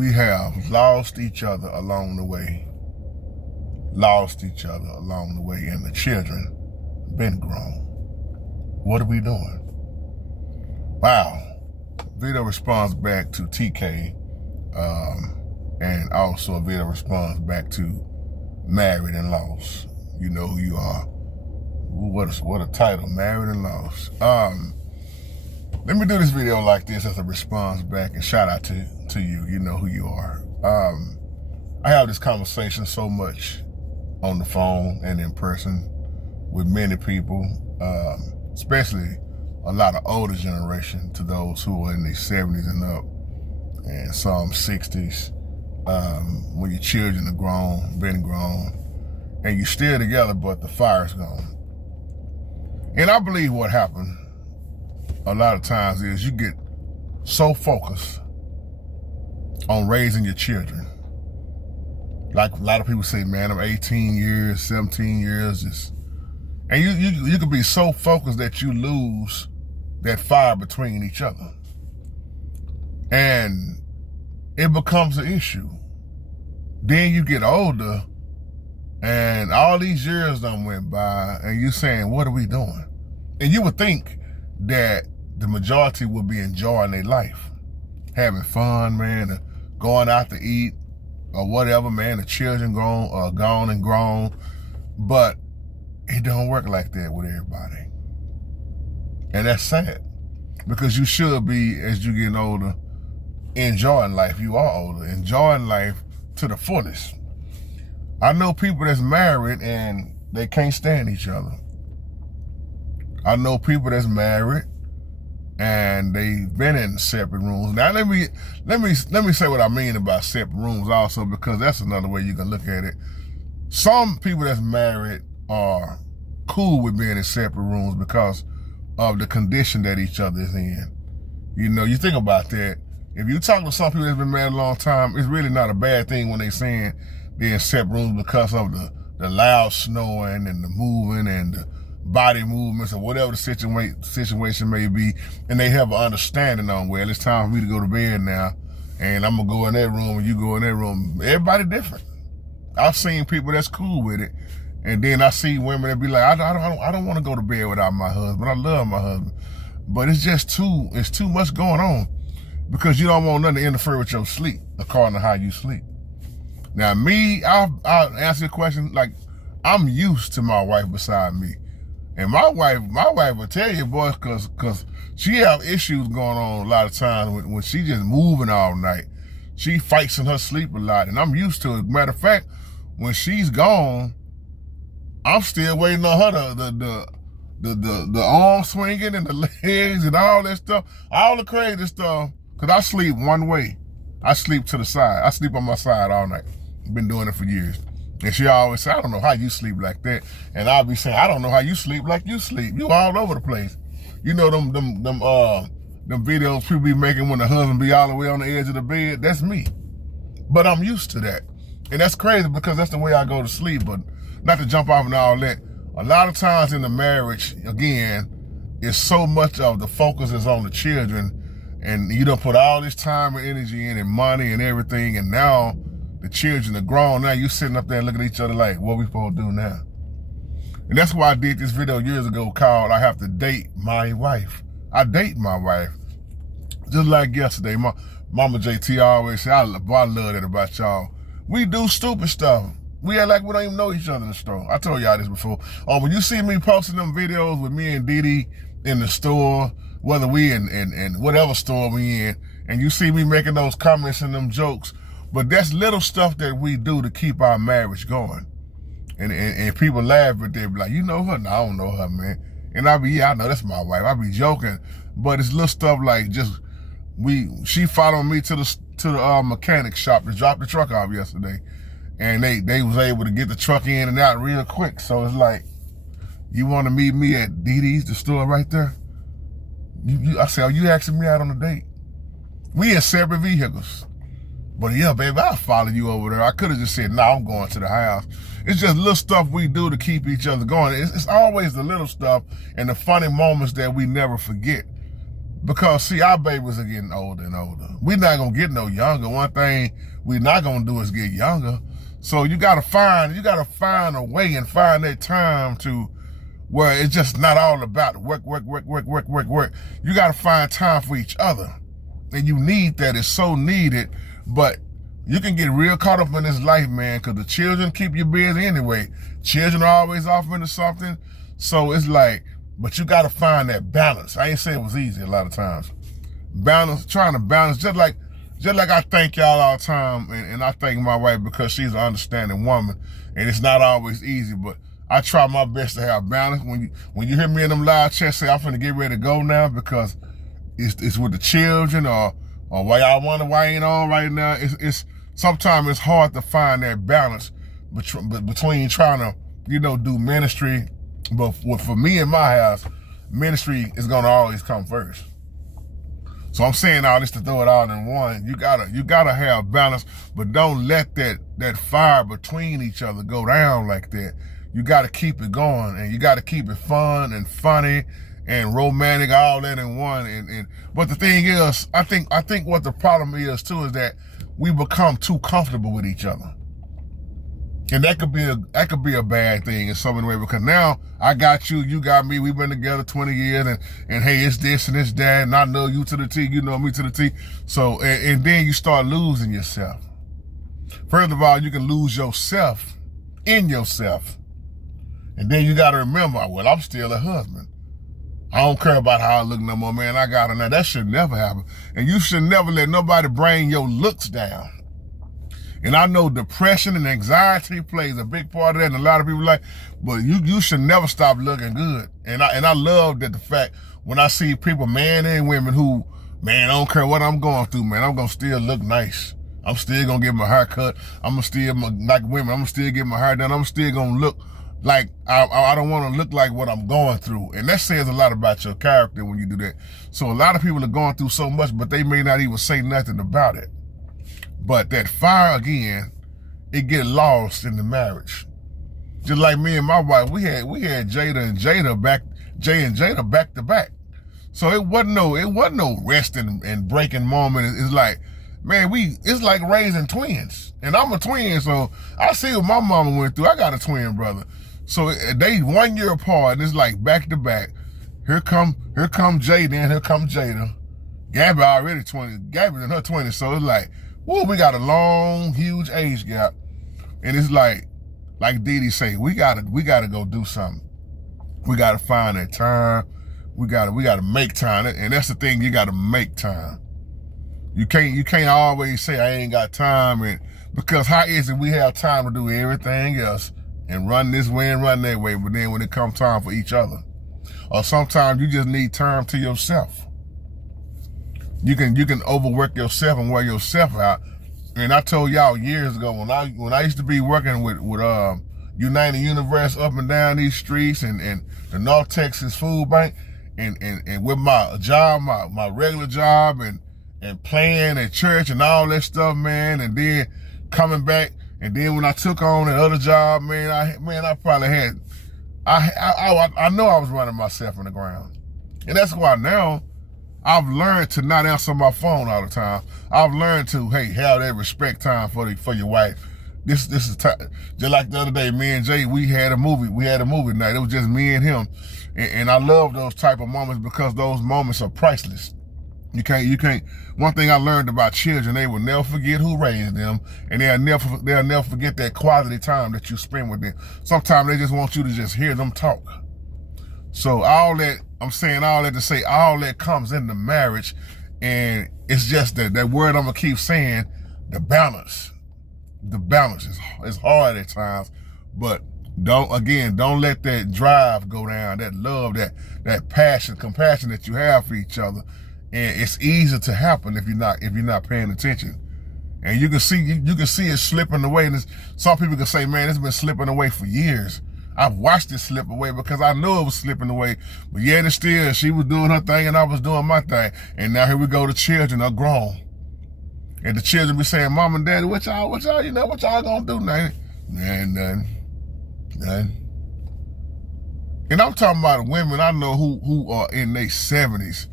we have lost each other along the way. And the children been grown. What are we doing? Wow. Video response back to TK, and also a video response back to Married and Lost. You know who you are. What a title, Married and Lost. Let me do this video like this as a response back, and shout out to you. You know who you are. I have this conversation so much on the phone and in person with many people, especially a lot of older generation, to those who are in their 70s and up, and some 60s, when your children are grown, been grown, and you're still together, but the fire's gone. And I believe what happened a lot of times is you get so focused on raising your children. Like a lot of people say, man, I'm 18 years, 17 years, and you could be so focused that you lose that fire between each other. And it becomes an issue. Then you get older, and all these years done went by, and you saying, what are we doing? And you would think that the majority would be enjoying their life, having fun, man, going out to eat or whatever, man. The children gone and grown, but it don't work like that with everybody. And that's sad, because you should be, as you get older, enjoying life. You are older, enjoying life to the fullest. I know people that's married and they can't stand each other. I know people that's married and they've been in separate rooms. Now let me say what I mean about separate rooms also, because that's another way you can look at it. Some people that's married are cool with being in separate rooms because of the condition that each other is in. You know, you think about that. If you talk to some people that's been married a long time, it's really not a bad thing when they saying they're in separate rooms because of the loud snoring and the moving and the body movements or whatever the situation may be, and they have an understanding on, well, it's time for me to go to bed now, and I'm gonna go in that room and you go in that room. Everybody different. I've seen people that's cool with it, and then I see women that be like, I don't want to go to bed without my husband. I love my husband, but it's too much going on, because you don't want nothing to interfere with your sleep according to how you sleep. Now me, I'll answer the question like, I'm used to my wife beside me. And my wife will tell you, boys, cause she have issues going on a lot of times when she just moving all night. She fights in her sleep a lot, and I'm used to it. Matter of fact, when she's gone, I'm still waiting on her the arm swinging and the legs and all that stuff, all the crazy stuff. Cause I sleep one way. I sleep to the side. I sleep on my side all night. I've been doing it for years. And she always say, I don't know how you sleep like that. And I'll be saying, I don't know how you sleep like you sleep. You all over the place. You know them videos people be making when the husband be all the way on the edge of the bed? That's me. But I'm used to that. And that's crazy, because that's the way I go to sleep. But not to jump off and all that, a lot of times in the marriage, again, it's so much of the focus is on the children, and you don't put all this time and energy in and money and everything, and now the children are grown. Now you sitting up there looking at each other like, what we supposed to do now? And that's why I did this video years ago called I Have to Date My Wife. I date my wife. Just like yesterday, Mama JT always said, I love that about y'all. We do stupid stuff. We act like we don't even know each other in the store. I told y'all this before. When you see me posting them videos with me and Didi in the store, whether we in whatever store we in, and you see me making those comments and them jokes, but that's little stuff that we do to keep our marriage going. And people laugh, but they be like, you know her? No, I don't know her, man. And I be, yeah, I know that's my wife. I be joking, but it's little stuff like she followed me to the mechanic shop to drop the truck off yesterday. And they was able to get the truck in and out real quick. So it's like, you want to meet me at Didi's, the store right there? I said, are you asking me out on a date? We in separate vehicles. But yeah, baby, I'll follow you over there. I could have just said, no, I'm going to the house. It's just little stuff we do to keep each other going. It's always the little stuff and the funny moments that we never forget. Because see, our babies are getting older and older. We're not gonna get no younger. One thing we're not gonna do is get younger. So you gotta find a way and find that time to where it's just not all about work. You gotta find time for each other. And you need that. It's so needed. But you can get real caught up in this life, man, because the children keep you busy anyway. Children are always off into something. So it's like, but you got to find that balance. I ain't say it was easy a lot of times. Balance, trying to balance, just like I thank y'all all the time, and I thank my wife because she's an understanding woman, and it's not always easy, but I try my best to have balance. When you hear me in them live chats say I'm finna get ready to go now because it's with the children, or why y'all wonder why I ain't on right now, it's sometimes it's hard to find that balance between trying to, do ministry. But for me in my house, ministry is gonna always come first. So I'm saying all this to throw it all in one. You gotta have balance, but don't let that fire between each other go down like that. You gotta keep it going, and you gotta keep it fun and funny and romantic, all that in one. But the thing is, I think what the problem is too is that we become too comfortable with each other. And that could be a bad thing in some way, because now I got you, you got me, we've been together 20 years, and hey, it's this and it's that, and I know you to the T, you know me to the T. So, and then you start losing yourself. First of all, you can lose yourself in yourself. And then you got to remember, well, I'm still a husband. I don't care about how I look no more, man. I got her now. That should never happen. And you should never let nobody bring your looks down. And I know depression and anxiety plays a big part of that, and a lot of people but you should never stop looking good. And I love that the fact when I see people, men and women, who, man, I don't care what I'm going through, man, I'm gonna still look nice. I'm still gonna get my hair cut. I'm gonna still, like women, I'm gonna still get my hair done. I'm still gonna look like, I don't wanna look like what I'm going through. And that says a lot about your character when you do that. So a lot of people are going through so much, but they may not even say nothing about it. But that fire, again, it get lost in the marriage. Just like me and my wife, we had Jada and Jada back to back. So it wasn't no resting and breaking moment. It's like, man, it's like raising twins. And I'm a twin, so I see what my mama went through. I got a twin brother. So they 1 year apart, and it's like back to back. Here come Jada, and here come Jada. Gabby already 20, Gabby in her 20s, so it's like, whoa, we got a long, huge age gap. And it's like Dee Dee say, we gotta go do something. We gotta find that time. We gotta make time. And that's the thing, you gotta make time. You can't always say I ain't got time, because how is it we have time to do everything else and run this way and run that way, but then when it comes time for each other, or sometimes you just need time to yourself. You can overwork yourself and wear yourself out. And I told y'all years ago when I used to be working with United Universe up and down these streets and the North Texas Food Bank, and with my job, my regular job, and playing at church and all that stuff, man, and then coming back, and then when I took on that other job, man, I probably had, I know I was running myself in the ground. And that's why now I've learned to not answer my phone all the time. I've learned to, hey, have that respect time for your wife. This is time. Just like the other day, me and Jay, we had a movie night. It was just me and him. And I love those type of moments because those moments are priceless. You can't. One thing I learned about children, they will never forget who raised them, and they'll never forget that quality time that you spend with them. Sometimes they just want you to just hear them talk. So I'm saying all that to say all that comes into marriage, and it's just that word I'm gonna keep saying, the balance. The balance is hard at times, but don't let that drive go down, that love, that passion, compassion that you have for each other. And it's easy to happen if you're not paying attention. And you can see it slipping away. And some people can say, man, it's been slipping away for years. I've watched it slip away because I knew it was slipping away. But yet and still, she was doing her thing and I was doing my thing. And now here we go, the children are grown. And the children be saying, Mom and Daddy, what y'all gonna do now? Nothing. And I'm talking about women I know who are in their 70s,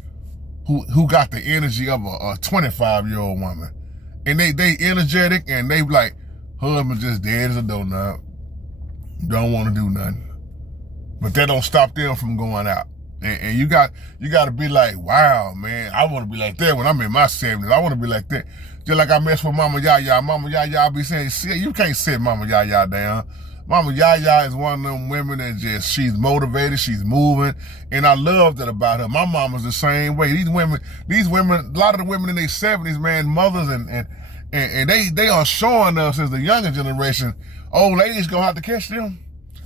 who got the energy of a 25-year-old woman. And they energetic and they like, husband just dead as a doorknob. Don't want to do nothing. But that don't stop them from going out. And you got to be like, wow, man, I want to be like that when I'm in my 70s. I want to be like that. Just like I mess with Mama Yaya. Mama Yaya be saying, you can't sit Mama Yaya down. Mama Yaya is one of them women that she's motivated, she's moving, and I love that about her. My mama's the same way. These women, a lot of the women in their 70s, man, mothers, and they are showing us as the younger generation, old age gonna have to catch them.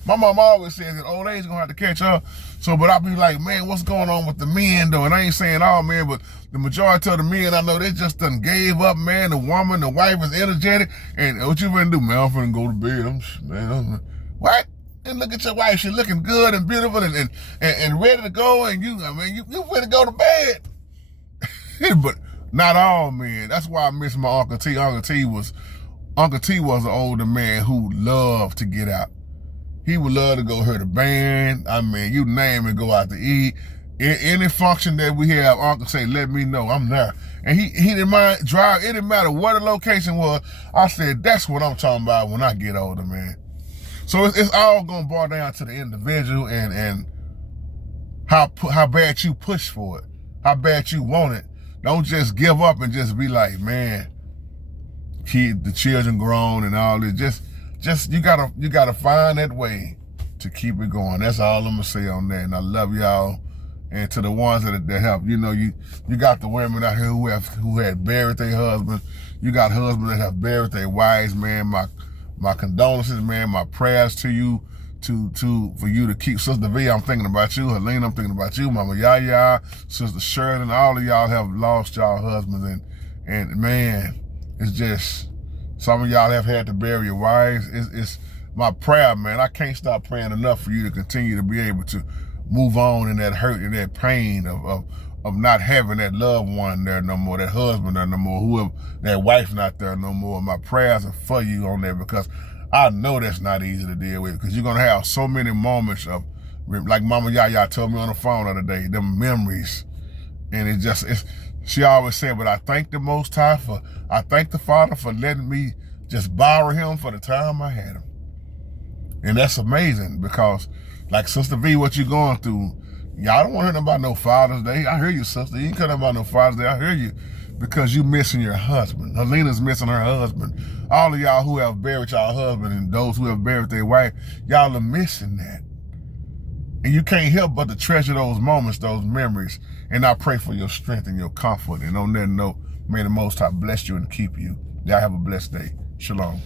My mom always says that old age gonna have to catch her. So, but I be like, man, what's going on with the men though? And I ain't saying all men, but the majority of the men I know, they just done gave up, man. The woman, the wife is energetic. And what you finna do, man? I'm finna go to bed. What? And look at your wife. She looking good and beautiful and ready to go. And you finna go to bed. But not all men. That's why I miss my Uncle T. Uncle T was an older man who loved to get out. He would love to go hear the band. I mean, you name it, go out to eat. Any function that we have, Uncle say, let me know, I'm there. And he didn't mind drive, it didn't matter what the location was. I said, that's what I'm talking about when I get older, man. So it's all gonna boil down to the individual and how bad you push for it, how bad you want it. Don't just give up and just be like, man, the children grown and all this. Just you gotta find that way to keep it going. That's all I'm gonna say on that. And I love y'all. And to the ones that help, you got the women out here who had buried their husbands. You got husbands that have buried their wives, man. My condolences, man. My prayers to you, for you to keep. Sister V, I'm thinking about you. Helene, I'm thinking about you. Mama Yaya, Sister Sheridan, all of y'all have lost y'all husbands, and man, it's just. Some of y'all have had to bury your wives. It's my prayer, man. I can't stop praying enough for you to continue to be able to move on in that hurt and that pain of not having that loved one there no more, that husband there no more, whoever, that wife not there no more. My prayers are for you on there because I know that's not easy to deal with because you're going to have so many moments of, like Mama Yaya told me on the phone the other day, them memories. And she always said, but I thank the Most High I thank the Father for letting me just borrow him for the time I had him. And that's amazing because, like Sister V, what you going through, y'all don't want to hear about no Father's Day. I hear you, sister. You ain't care about no Father's Day. I hear you because you missing your husband. Helena's missing her husband. All of y'all who have buried y'all husband and those who have buried their wife, y'all are missing that. And you can't help but to treasure those moments, those memories. And I pray for your strength and your comfort. And on that note, may the Most High bless you and keep you. Y'all have a blessed day. Shalom.